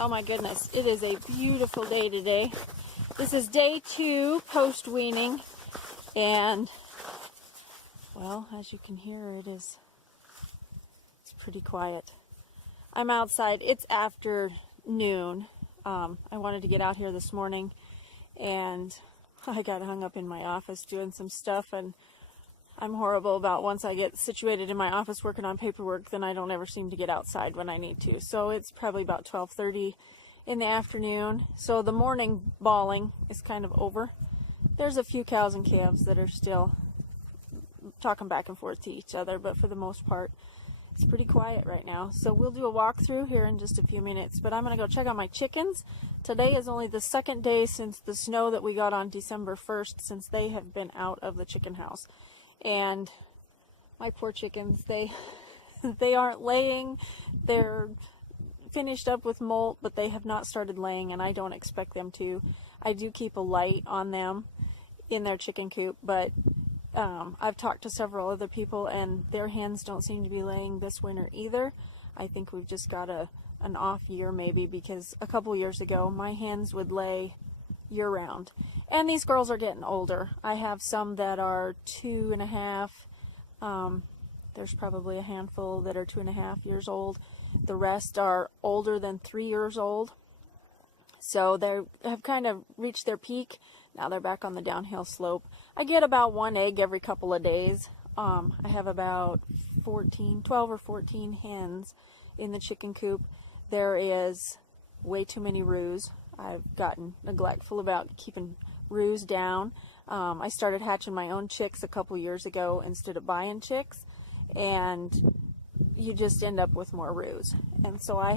Oh my goodness, it is a beautiful day today. This is day 2 post weaning, and well, as you can hear, it's pretty quiet. I'm outside. It's afternoon. I wanted to get out here this morning, and I got hung up in my office doing some stuff, and I'm horrible about once I get situated in my office working on paperwork, then I don't ever seem to get outside when I need to. So it's probably about 12:30 in the afternoon. So the morning bawling is kind of over. There's a few cows and calves that are still talking back and forth to each other, but for the most part, it's pretty quiet right now. So we'll do a walkthrough here in just a few minutes, but I'm going to go check on my chickens. Today is only the second day since the snow that we got on December 1st, since they have been out of the chicken house. And my poor chickens, they aren't laying. They're finished up with molt, but they have not started laying, and I don't expect them to. I do keep a light on them in their chicken coop, but I've talked to several other people, and their hens don't seem to be laying this winter either. I think we've just got an off year maybe, because a couple years ago my hens would lay year-round. And these girls are getting older. I have some that are 2.5. There's probably a handful that are 2.5 years old. The rest are older than 3 years old. So they have kind of reached their peak. Now they're back on the downhill slope. I get about 1 egg every couple of days. I have about 12 or 14 hens in the chicken coop. There is way too many roos. I've gotten neglectful about keeping roos down. I started hatching my own chicks a couple years ago instead of buying chicks, and you just end up with more roos. And so I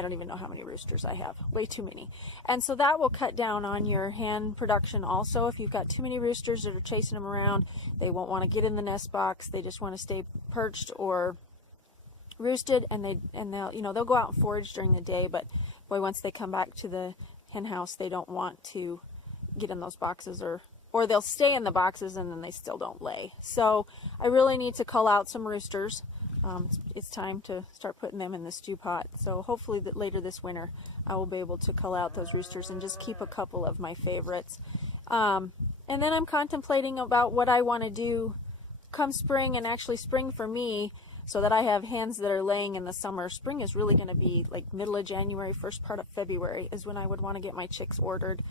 don't even know how many roosters I have, way too many. And so that will cut down on your hen production also. If you've got too many roosters that are chasing them around, they won't want to get in the nest box. They just want to stay perched or roosted, and they'll go out and forage during the day, but boy, once they come back to the hen house, they don't want to get in those boxes, or they'll stay in the boxes and then they still don't lay. So I really need to cull out some roosters. It's time to start putting them in the stew pot. So hopefully that later this winter I will be able to cull out those roosters and just keep a couple of my favorites. And then I'm contemplating about what I want to do come spring, and actually spring for me, so that I have hens that are laying in the summer. Spring is really going to be like middle of January, first part of February is when I would want to get my chicks ordered.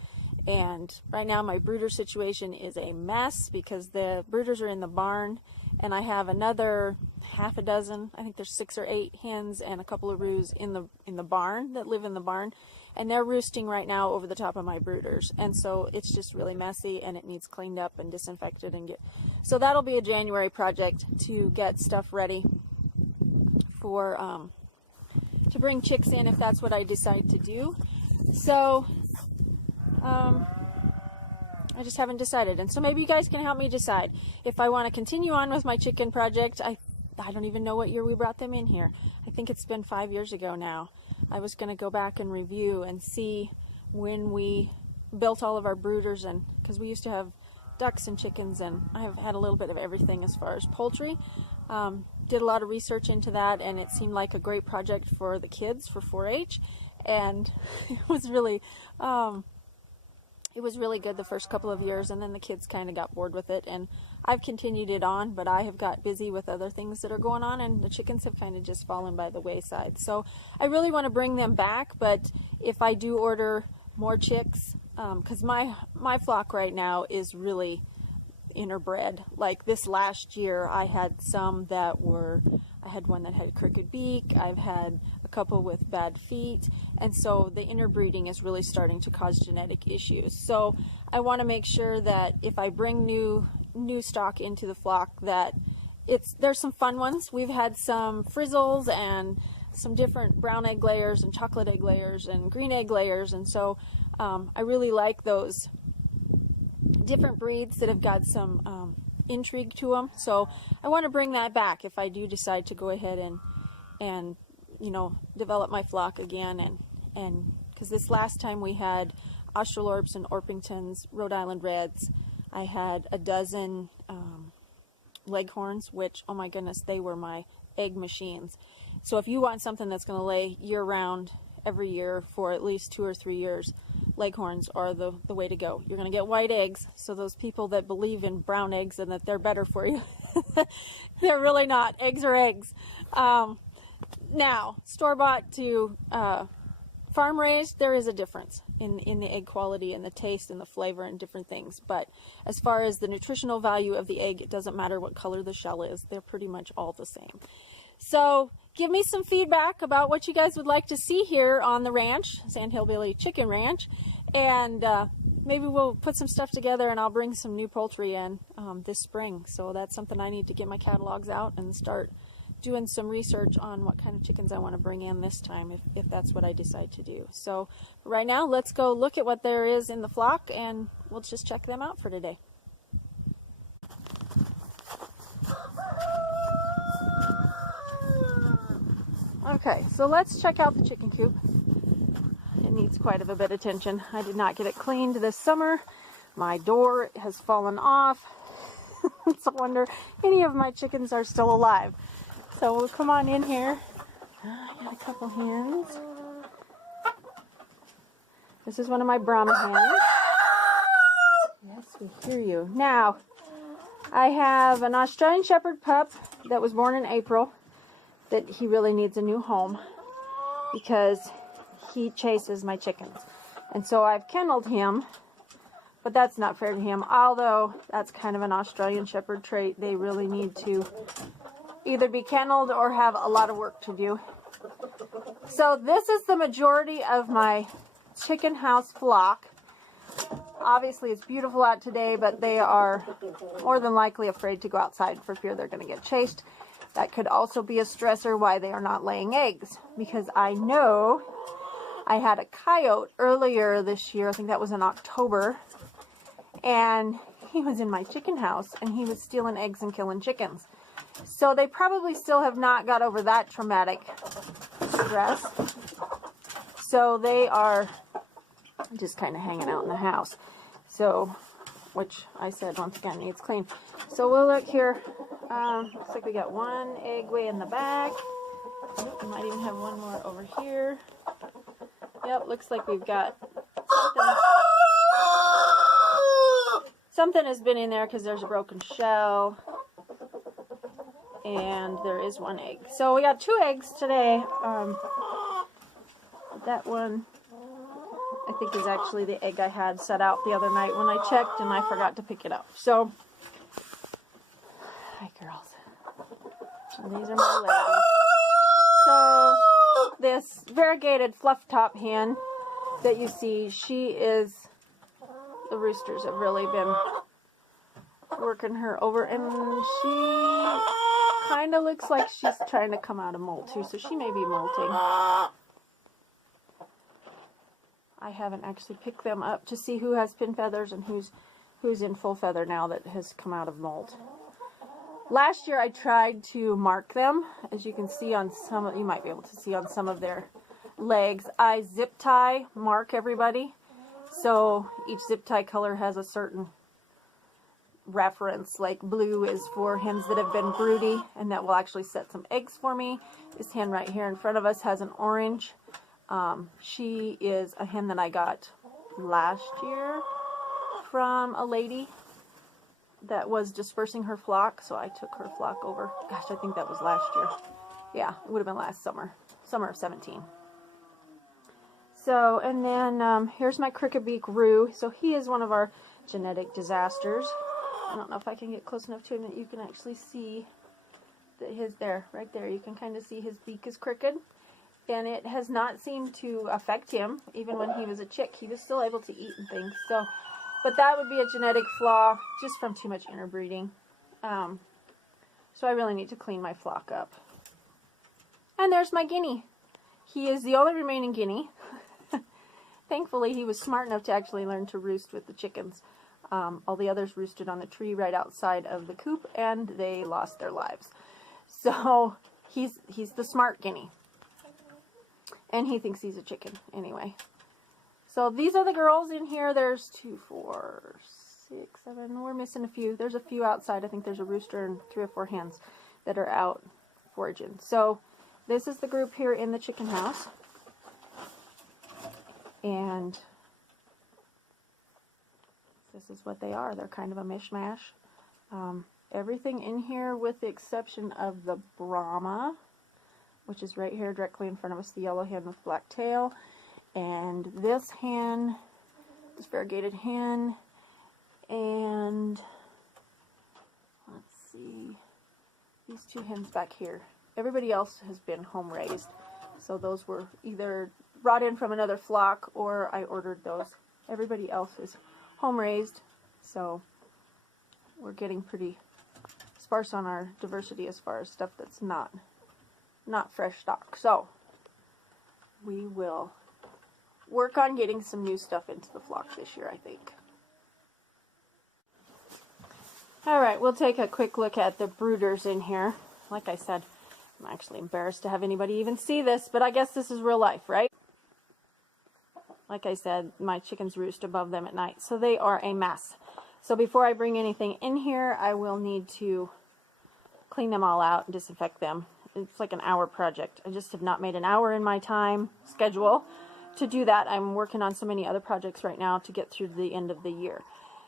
And right now my brooder situation is a mess because the brooders are in the barn, and I have another half a dozen, I think there's 6 or 8 hens and a couple of roos in the barn that live in the barn, and they're roosting right now over the top of my brooders. And so it's just really messy, and it needs cleaned up and disinfected so that'll be a January project to get stuff ready for to bring chicks in if that's what I decide to do. So I just haven't decided, and so maybe you guys can help me decide if I want to continue on with my chicken project. I don't even know what year we brought them in here. I think it's been 5 years ago now. I was going to go back and review and see when we built all of our brooders, and because we used to have ducks and chickens, and I have had a little bit of everything as far as poultry. Did a lot of research into that, and it seemed like a great project for the kids for 4-H, and it was really good the first couple of years, and then the kids kind of got bored with it, and I've continued it on, but I have got busy with other things that are going on, and the chickens have kind of just fallen by the wayside. So I really want to bring them back, but if I do order more chicks, because my flock right now is really interbred. Like this last year I had some I had one that had crooked beak, I've had a couple with bad feet, and so the interbreeding is really starting to cause genetic issues. So I want to make sure that if I bring new stock into the flock, that there's some fun ones. We've had some frizzles and some different brown egg layers and chocolate egg layers and green egg layers, and so I really like those different breeds that have got some intrigue to them. So I want to bring that back if I do decide to go ahead and develop my flock again, and because this last time we had Australorps and Orpingtons, Rhode Island Reds. I had a dozen Leghorns, which, oh my goodness, they were my egg machines. So if you want something that's going to lay year round every year for at least 2 or 3 years, Leghorns are the way to go. You're going to get white eggs, so those people that believe in brown eggs and that they're better for you, they're really not. Eggs are eggs. Now, store-bought to farm-raised, there is a difference in the egg quality and the taste and the flavor and different things. But as far as the nutritional value of the egg, it doesn't matter what color the shell is. They're pretty much all the same. So give me some feedback about what you guys would like to see here on the ranch, Sandhillbilly Chicken Ranch, and maybe we'll put some stuff together and I'll bring some new poultry in this spring. So that's something I need to get my catalogs out and start doing some research on what kind of chickens I want to bring in this time, if that's what I decide to do. So right now, let's go look at what there is in the flock and we'll just check them out for today. Okay, so let's check out the chicken coop. It needs quite a bit of attention. I did not get it cleaned this summer. My door has fallen off. It's a wonder any of my chickens are still alive. So we'll come on in here. I got a couple hens. This is one of my Brahma hens. Yes, we hear you. Now, I have an Australian Shepherd pup that was born in April that he really needs a new home because he chases my chickens. And so I've kenneled him, but that's not fair to him. Although that's kind of an Australian Shepherd trait. They really need to either be kenneled or have a lot of work to do. So this is the majority of my chicken house flock. Obviously it's beautiful out today, but they are more than likely afraid to go outside for fear they're going to get chased. That could also be a stressor why they are not laying eggs, because I know I had a coyote earlier this year, I think that was in October, and he was in my chicken house and he was stealing eggs and killing chickens. So they probably still have not got over that traumatic stress. So they are just kind of hanging out in the house. So, which I said once again needs clean. So we'll look here. Looks like we got one egg way in the back. We might even have one more over here. Yep, looks like we've got something has been in there because there's a broken shell. And there is one egg. So we got 2 eggs today. That one, I think, is actually the egg I had set out the other night when I checked and I forgot to pick it up. So, hi girls. And these are my ladies. So, this variegated fluff top hen that you see, she is, the roosters have really been working her over, and she kind of looks like she's trying to come out of molt too, so she may be molting. I haven't actually picked them up to see who has pin feathers and who's in full feather now that has come out of molt. Last year I tried to mark them, as you can see on some, you might be able to see on some of their legs. I zip tie mark everybody, so each zip tie color has a certain reference. Like blue is for hens that have been broody and that will actually set some eggs for me. This hen right here in front of us has an orange. She is a hen that I got last year from a lady that was dispersing her flock, so I took her flock over. Gosh, I think that was last year. Yeah, it would have been last summer of 17. So, and then here's my crooked beak Roo. So he is one of our genetic disasters. I don't know if I can get close enough to him that you can actually see that right there, you can kind of see his beak is crooked. And it has not seemed to affect him. Even when he was a chick, he was still able to eat and things. So, but that would be a genetic flaw just from too much interbreeding. So I really need to clean my flock up. And there's my guinea. He is the only remaining guinea. Thankfully, he was smart enough to actually learn to roost with the chickens. All the others roosted on the tree right outside of the coop, and they lost their lives. So he's the smart guinea. And he thinks he's a chicken anyway. So these are the girls in here. There's 2, 4, 6, 7. We're missing a few. There's a few outside. I think there's a rooster and 3 or 4 hens that are out foraging. So this is the group here in the chicken house. And this is what they are. They're kind of a mishmash. Everything in here, with the exception of the Brahma, which is right here directly in front of us, the yellow hen with black tail, and this hen, this variegated hen, and let's see, these two hens back here. Everybody else has been home raised, so those were either brought in from another flock or I ordered those. Everybody else is home raised, so we're getting pretty sparse on our diversity as far as stuff that's not fresh stock. So we will work on getting some new stuff into the flock this year, I think. Alright, we'll take a quick look at the brooders in here. Like I said, I'm actually embarrassed to have anybody even see this, but I guess this is real life, right? Like I said, my chickens roost above them at night, so they are a mess. So before I bring anything in here, I will need to clean them all out and disinfect them. It's like an hour project. I just have not made an hour in my time schedule to do that. I'm working on so many other projects right now to get through the end of the year.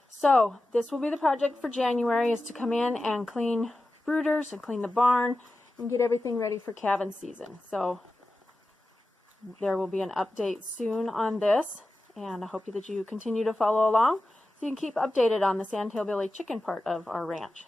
So this will be the project for January, is to come in and clean brooders and clean the barn and get everything ready for calving season. So there will be an update soon on this, and I hope that you continue to follow along so you can keep updated on the Sandhillbilly chicken part of our ranch.